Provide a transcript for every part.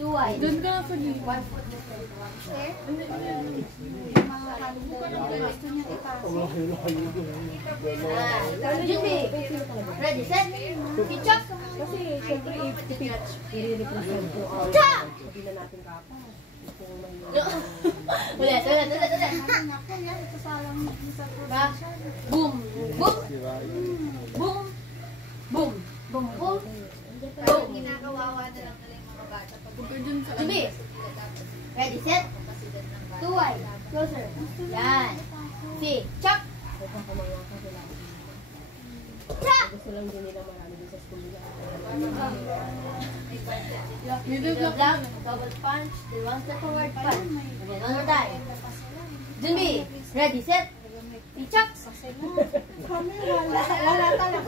2 wide. Doon ka na sa gilid. 1 foot distance. Share. Junbi. Ready, set. Pitchak. Kasi, syempre, i-represent ko ang Pitchak! sabi na natin kapag. Ulit. Boom. Boom. Boom. Boom. Boom. Boom. Boom. Ginagawawa na lang nila yung mga bata. Junbi. Ready, set. 2 wide. Closer. Yan. See. Chak. Chak! Gusto lang din nila marami din sa school nila. Middle block. Double punch. Then 1 step forward punch. Again, one more time. Junbi. Ready, set. Chak. Wala talaga.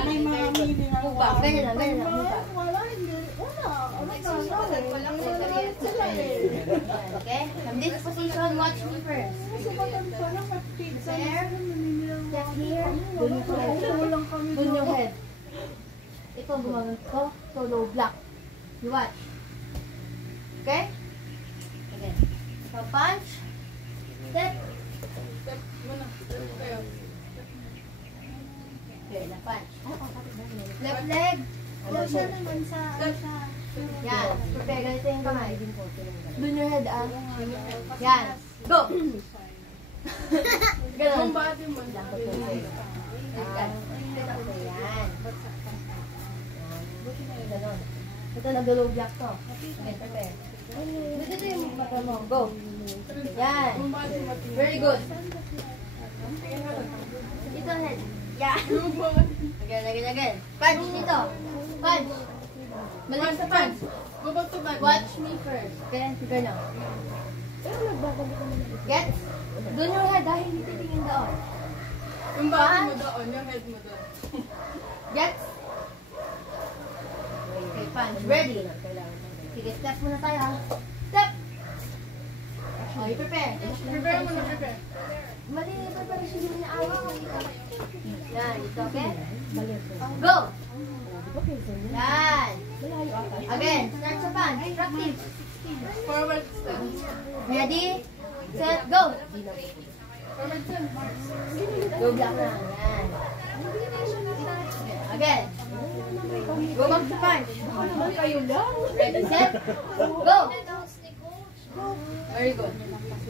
May mga meaning ako. Move back. Ganyan lang. Wala, hindi. Wala. Okay? From this position, watch me first. There. Step here. Dun yung head. Ito, gumagal ko. So, low block. You watch. Okay? Again. So, punch. Step. Okay, na punch. Left leg. Yan. Prepare. Ganito yung kamay. Dun your head, Yan. Go! Ganon. Yan. Ganon. Ito, nag-low block to. Okay, prepare. Dito yung mata mo. Go. Yan. Very good. Dito, head. Yan. Again. Punch dito. Punch. Maliit sa punch. Watch me first. Okay? Figure now. Get? Doon yung head, dahil hindi titingin doon. Yung body mo doon, yung head mo doon. Get? Okay, punch. Ready? Sige, step muna tayo ha. Step! Okay, prepare. Prepare mo na, prepare. Mali yung preparation mo na araw. Yan, ito, okay? Go! Yan! Again, start sa punch. Practice. Forward stance. Ready? Set, go! Forward stance. Go block na. Yan. Again. Go back to punch. Ready, set, go! Very good.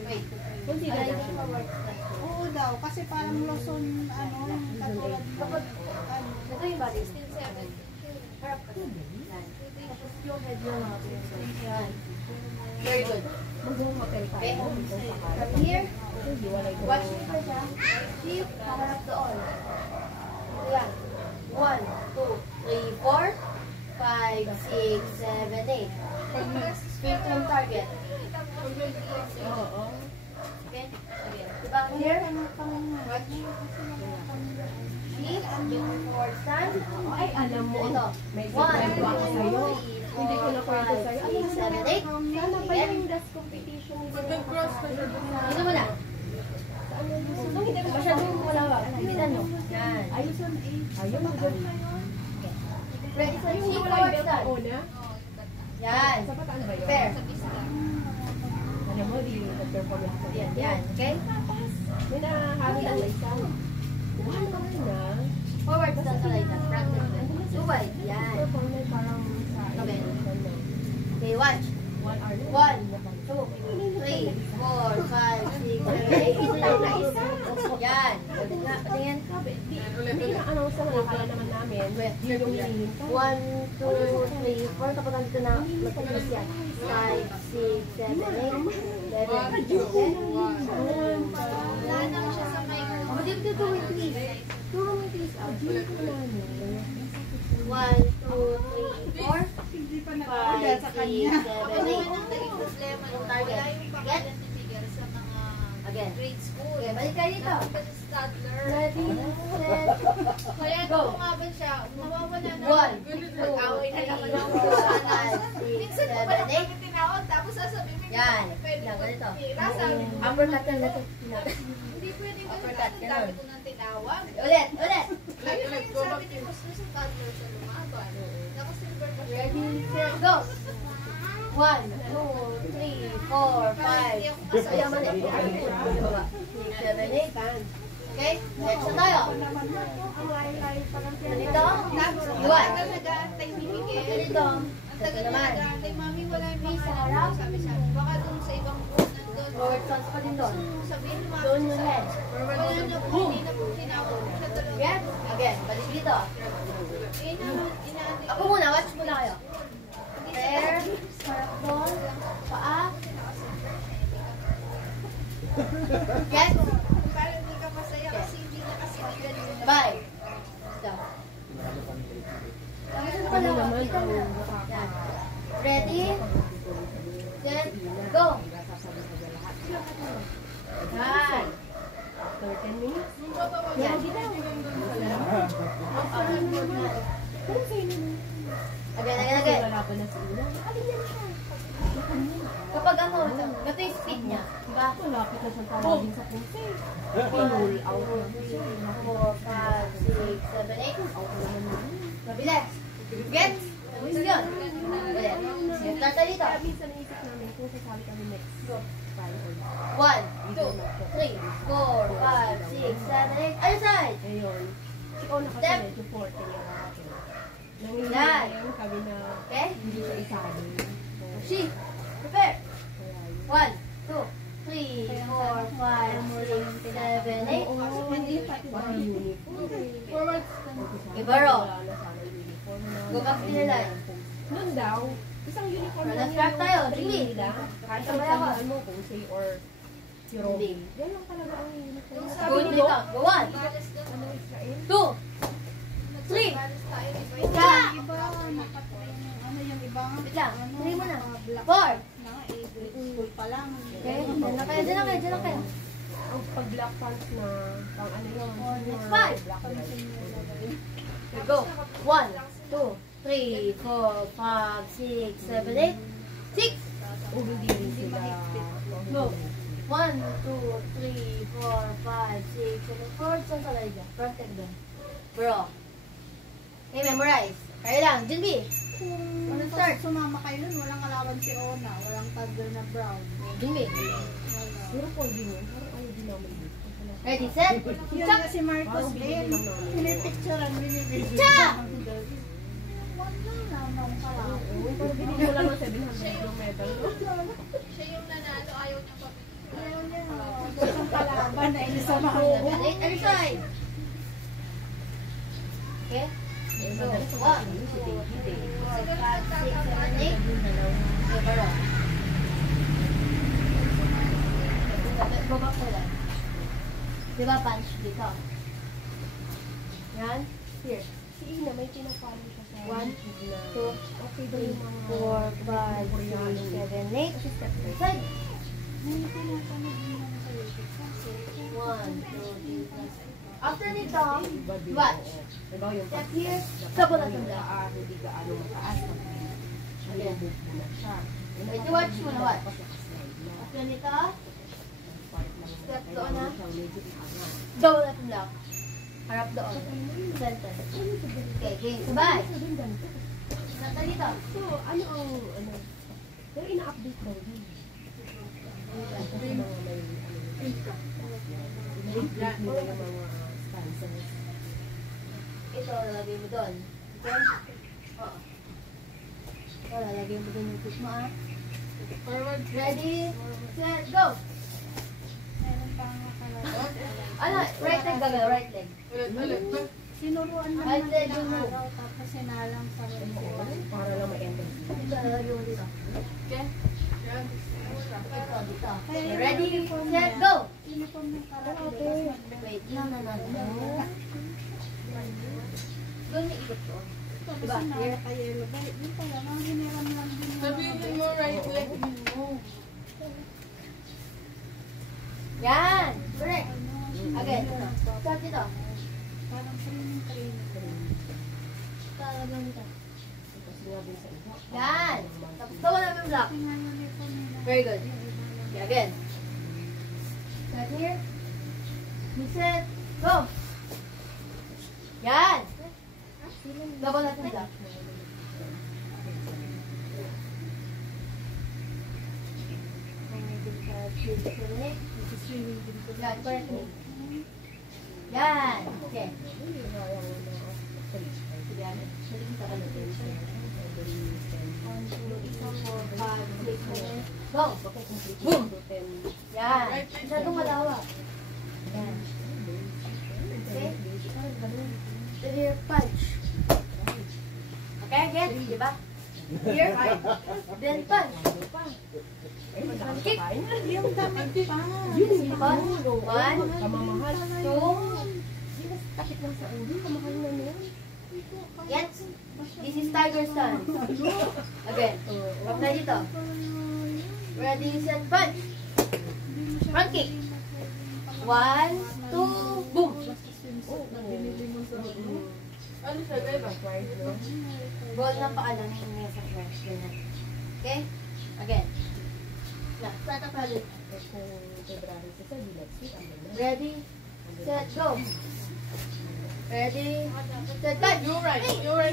Wait. Oo daw, kasi parang loson, katulad kapag, Ito yung body. Harap ka. Yan. Tapos yung head yung mga yan. Very good. Okay. From here, watch me first ha. Shift, harap doon. Yan. 1, 2, 3, 4, 5, 6, 7, 8. Straight on target. Okay? Diba here? Watch. Shift, yung forward stand. Ay, alam mo. Ito. May 1, 2, secret ko ako sa'yo. 3, Hindi ko na kwento sa'yo. 4, 5, 6, 7, 8. Sana pa yung dance competition. Mag-cross na siya doon. Dito muna. Masyadong wala ba? Bilisan nyo. Yan. Ayun, mag-dance. Ready sa Yung shift wala forward yung stand. una. Yan. Sa pataan ba yun? Fair. Ano mo, di nag-perform lang sa Yan. Yan. Okay? May nahahali ang isa. Wala naman na. Forward stand sa light. Practice. Subay. Yan. Performer parang sa Okay. election na. Okay, watch. 1 hour. 1, 2, 3, 4, 5, 6, 7, 8. Isa lang na isa. Yan. Patingin. Hindi na-announce naman. Akala naman namin. Yun yung hinihintay. 1, 2, 3, 4. Kapag nandito na, magkakabas yan. 5, 6, 7, 8, 11, 10. wala naman siya sa microphone. Oh, dito, tuwing please. Tuwing please. 1, 2, 3, 4, 5, 6, 7, 8. Problema nung wala yung pangalan ni Miguel sa mga Again. grade school. Okay, balik kayo dito. Stadler. Ready, set, Kaya go. kung nga ba siya, nawawala na. 1, 2, Mag-away na 3, naman 4, ako. 5, 6, Minsan ko 7, pala 8. kami tinawag, tapos sasabihin mo, Yan. pwede Yan, ko ganito. tira. Sabi ko, Uppercut lang natin. hindi pwede ko Uppercut, ang dami ko nang tinawag. Ulit. Ayun lang yung sabi ni Boss na sa Stadler sa lumaban. Na kasi set, go! 1, 2, 3, 4, 5. Kaya mali. 6, 7, 8. Okay? Next na tayo. Ganito. Iwan. Nag-aantay ni Miguel. Ganito. Ang Ito tagal na naman. nag-aantay. Mami, wala yung mga Sa harap. sabi. Baka dun sa ibang room nandun. Forward stance pa din doon. Sabihin mo, mami, Doon yung head. wala na po, hindi na po tinawag. Sa talaga. Again. Again. Balik dito. Inaantay. Ako muna. Watch muna kayo. Pair. Sarap doon. Paa. Yes. Parang hindi ka masaya kasi hindi na kasi Miguel yung Bye. Ito. Ano naman ang Yan. Ready? Set. Go. Yan. 13 minutes? Yan. Again. Lalaban na sila. Kapag ano, ganito yung speed niya. Diba? Malapit na siyang tawagin sa puso. Pinul out na siya. 4, 5, 6, 7, 8. Mabilis. Get? Gusto yun. Ulit. Tata dito. Kaya minsan naisip namin kung sasali kami next. 1, 2, 3, 4, 5, 6, 7, 8. Other side. Ayun. Si Ona kasi Step. medyo 40 yung akin. Yan. Nangyayari kami na Okay? hindi siya isali. She. Prepare. 1, 2, 3, 4, 5, 6, 7, 8. Parang uniform. Forward. Ibaro. Wala na sana yung uniform na. Go back to the line. Noon daw, isang uniform Run lang and track tayo, yung Jimmy. nila. Kahit Sabay ang ako. sabihan mo kung say or si Robin. Yan lang talaga ang uniform. Go with me count. Go 1, balas doon. Ano Israel? 2, 3. Balas tayo, di ba? Wait lang. Iba, nakatry ng ano yung iba nga. Wait lang. 3 muna. Black 4. na nga, school pa lang. Okay, dyan lang kayo, dyan lang kayo, dyan lang kayo. Ang pag black pants na pang ano yun. Next senior 5. black belt. Okay, go. 1, 2, 3, 4, 5, 6, 7, 8. 6. O hindi rin sila. Go. 1, 2, 3, 4, 5, 6, 7, 4. Saan sa layo dyan? Protect them. Bro. Okay, memorize. Kaya lang. Jin B. Ano Start. Sumama kayo nun, walang kalaban si Ona, walang tagger na brown. Jin B. Wala. Pero pwede yun. Parang ayaw din namin dito. Ready, set. Yun Stop. na si Marcos Parang din. binili lang namin. Pinipicturean, binibigyan. Cha! Wala naman pala. Oo, parang binili mo lang ng 700 yung medal. Siya yung nanalo, ayaw niyang pabigyan. Ayaw niya. Gusto kalaban na inisamahan niya. Ready, other side. Okay? Eh, Go. madalas 1, ang 2, si Baby Day. 3, 4, 5, 6, 7, 8. Okay, bro. Go back to that. Diba punch dito? Yan. Here. Si Ina, may pinapalo siya sa 1, YouTube na 2, okay ba yung mga 4, 5, 6, 7, 8. kasi step by step. Side. Hindi pinapanood din naman sa YouTube kasi. 1, 2, 3, 4. After nito, Iba din. watch. Diba yung Step pag- here, dapat double yung at the back. paa, hindi gaano mataas. Ayun, bubo na siya. Wait, watch mo na, watch. Kasi slide na. After nito, Part lang. Step doon, ha? Siya medyo iangat. double at the back. Harap doon. Center. Okay, game. Sabay. Ito din ganito. Nata dito. So, ano ang, ano, pero ina-update daw din. Kasi mga may, ina-update nila yung mga stances. Ito, lalagay mo doon. Okay? Oo. Ito, lalagay mo doon yung push mo, ah. Forward. Ready, set, go! Meron pang nakalaban. Ano, right leg gagawin, right leg. Ulit. Sinuruan naman Right leg, ng yung move. araw tapos sinalang sa Para lang ma-enter. Ito, lalagay mo dito. Okay? Yan. Ito, dito. Kaya yung Ready, uniform set, niya, go! uniform ng karate. Wait, no. Doon may ikot ko. Tapos Diba? yung naka-yellow. Dahil yun pala, mga hiniram lang din yung Sabihin mo right leg mo. Yan! Correct! Again. Start dito. Parang training. Talagang dito. Kasi nga din sa iba. Yan! Tapos tawa namin block. Tingnan yung uniform nila. Very good. Okay, again. Start here. Set. Go! Yan! Double natin block. Yan, correct me. Yan. Okay. Go. Boom. Yan. Masyadong malawak. Yan. Okay? Here, punch. Okay, again. Diba? Here, then punch. Kick. Yung damit pa. One, Kamamahal. two. Takit lang sa ulo. Kamahal na yun. Yan. This is tiger stand. Again. Wag na dito. Ready, set, punch. Front kick. One, two, boom. Ano siya, diba? Ball ng paalam yung may sa fresh. Okay? Again. Na, tatapalit. Ready, set, go. Ready, set, punch. You're right. You're right.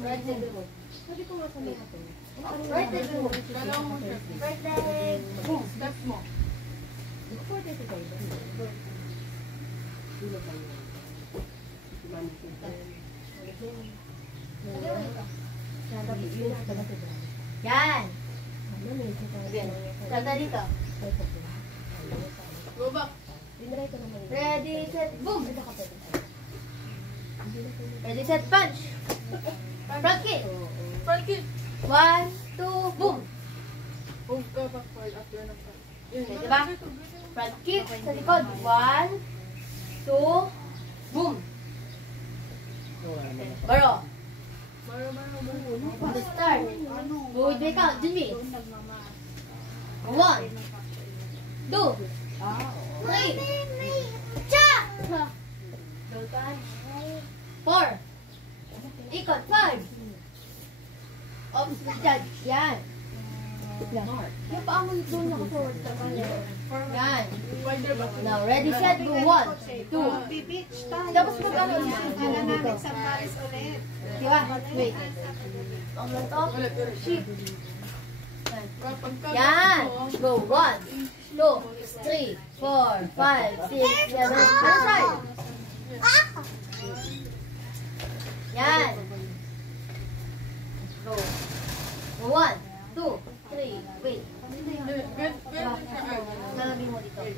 Right leg, go. Sabi ko nga sa mga ito. Right leg, go. Dalawang mo siya. Right leg, boom. Step mo. Before this is over. Dilo pa yun. Yan. Again. Tata dito. Go back. Ready, set, boom. Ready, set, punch. Front kick. Front kick. One, two, boom. Move ka backward after ng front. Yun, Okay, diba? Front kick sa likod. One, two, boom. Baro. The start. Go with the count. Junbi. One, two, three. Cha! Four. Ikot. Five. Opposite judge. Yan. Yung paa mo doon naka-forward ka pa. Yan. Wider back. Now, ready, set, go. One, two. Tapos magkano na? Diba? Wait. Ang lang to? Ulit, ulit. Shift. Pagka Yan. Go. One, two, three, four, five, six, seven. Ano side? Yan. Go. One, two, three. Wait. Good. Sabi mo dito. 1, 2,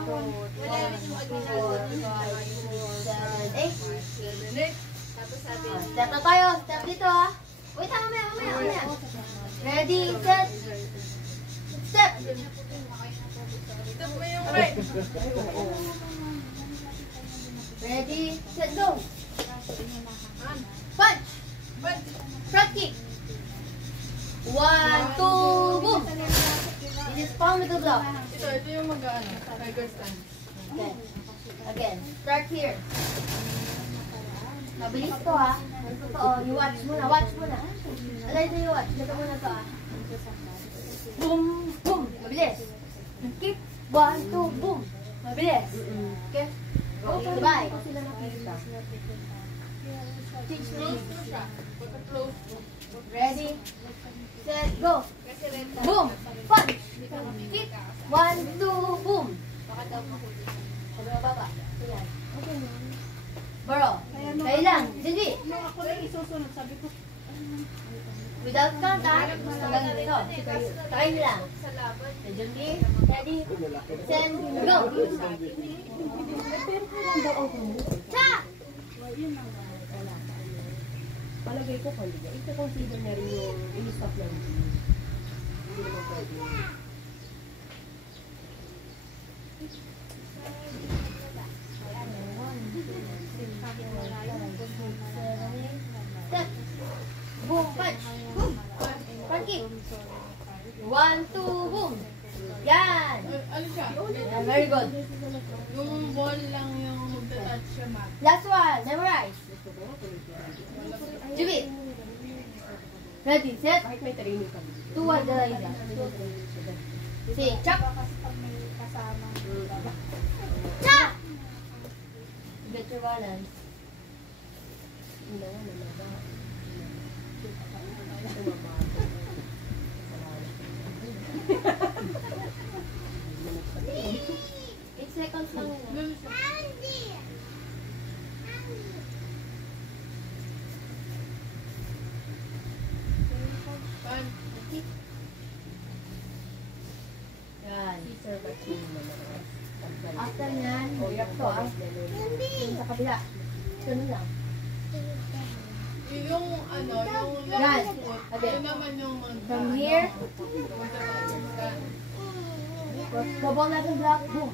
3, 4, 5, 6, 7, 8. Step na tayo. Step dito ha. Wait, mamaya. Ready, set. Step. Step mo yung right. Ready, set, go. Punch. Front kick. 1, 2, boom. This is palm to block. Ito yung mag-ano. Tiger stand. Okay. Again, start here. Mabilis to ha. Totoo. You watch muna. Alay ito you watch. Dito muna to ha. Boom, boom. Mabilis. Kick. 1, 2, boom. Mabilis. Okay? Goodbye. Close mo siya. Pagka-close mo. Ready, set, go. Boom. Punch. Kick. 1, 2, boom. Sabi mo baba. Ayan. Baro. Kayo lang. Hindi. Ako na isusunod, sabi ko, Without count ha. Hanggang dito. Try nyo lang. Junbi. Ready, set, go. Cha! palagay ko kung hindi. Ito consider na rin yung in-stop lang. Hindi naman pwede. Step. Boom, punch. Boom. Front kick. 1, 2, boom. Yan. Ano siya? Yeah, very good. Yung ball lang yung magta-touch siya, mat. Last one. Memorize. Jubi. Ready, set. Kahit may training ka. 2, 1, dalawa isa. Sige, chop. Chop! Get your balance. Hindi na nga, namaba. Tumaba. Eight seconds lang yun. Dun siya. Pan. Yan. Si Sir Batin naman. After nyan, hirap to ah. Yung sa kabila. Ganun lang. Yung ano, yung Yan. foot, yun naman yung From here, Yan. double level block, boom.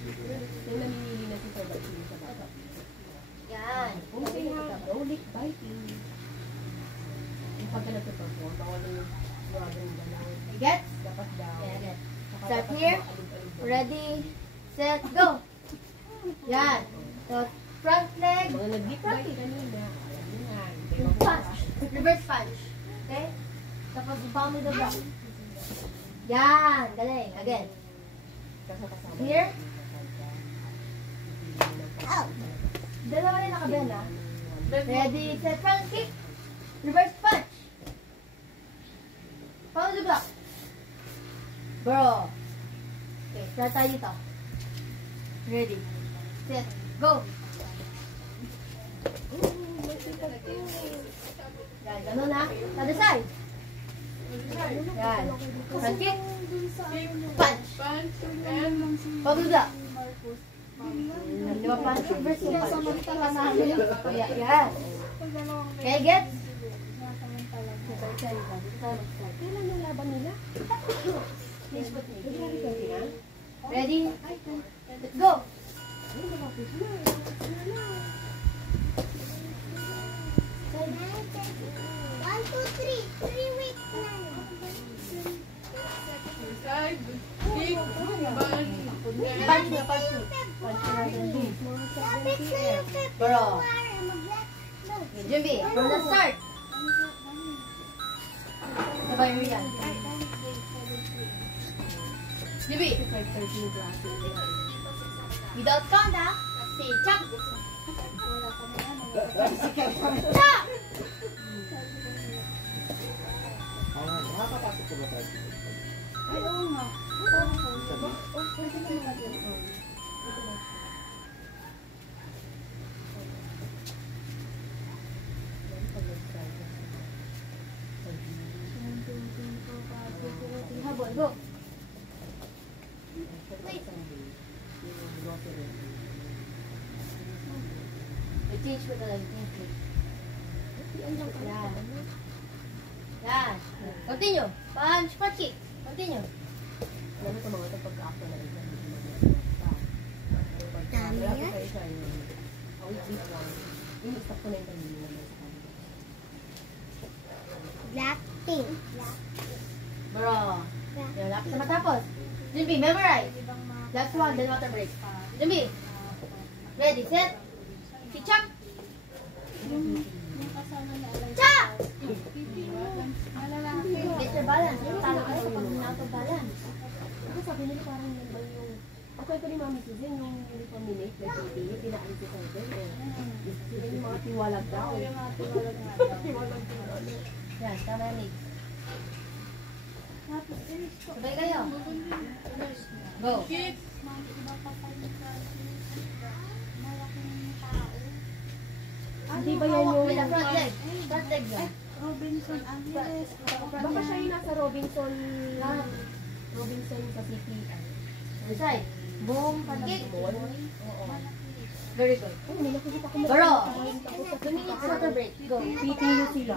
Yung namimili na si Sir Batin sa bata. Yan. Okay ha, rolling, biting. Yung pagka nagtuperform, bawal yung maraming galaw. Get? Dapat daw. Yan. Saka Start dapat here. maalog-alog. Ready, set, go. Yan. So, front leg, Mga nag-git bite kanina. Alam niyo na. Hindi mo punch. Reverse punch. Okay? Tapos, palm with the block. Yan. Galing. Again. kasama. Here. Dalawa rin nakabela. Ready, set, front kick. Reverse punch. Follow the block. Bro. Okay, start tayo dito. Ready, set, go. Yan, ganun ha. Other side. Yan. Front kick. Punch. Punch and Follow the block. Di ba punch? Reverse yung punch. Yan. Okay, get? Kailan yung laban nila? Ready? Let's go! side, kick, punch, Punch na, punch na. Punch na natin. Bro. Okay, Jimmy, from the start. Sabay mo yan. Jimmy, 5:13 classes. without count ha. Say, chak. Chak! Nakakapasok ko ba tayo? Ay, oo nga. Habol, go. I-change ko talaga. Yan. Yan. Continue. Punch, punch kick. Continue. Alam mo sa mga ito pagka-ako na ito. Dami yan. Ini-stop ko na yung kanina. Blackpink. Bro. Yan, lapit na matapos. Jimmy, memorize. Last one, then water break. Jimmy. Ready, set. Kichak. Chak! Get your balance. Talo kayo kapag out of balance. Ako sabi nila parang yun ba yung... Okay ko ni Mami Susan, yung uniform ni Nate, like baby, yung pinaalis ko sa hotel. Sila yung mga tiwalag daw. Tiwalag daw. Yan, tama yan, Nick. Sabay kayo. Go. kick, Hindi ba yan yung... With the front leg. Front leg yan. Robinson Angeles. Baka siya yung nasa Robinson... Robinson sa city. Other side. Boom. Front kick. Oo. Very good. Oh, may nakikita ko. Bro. 2 minutes water break. Go. PTU sila.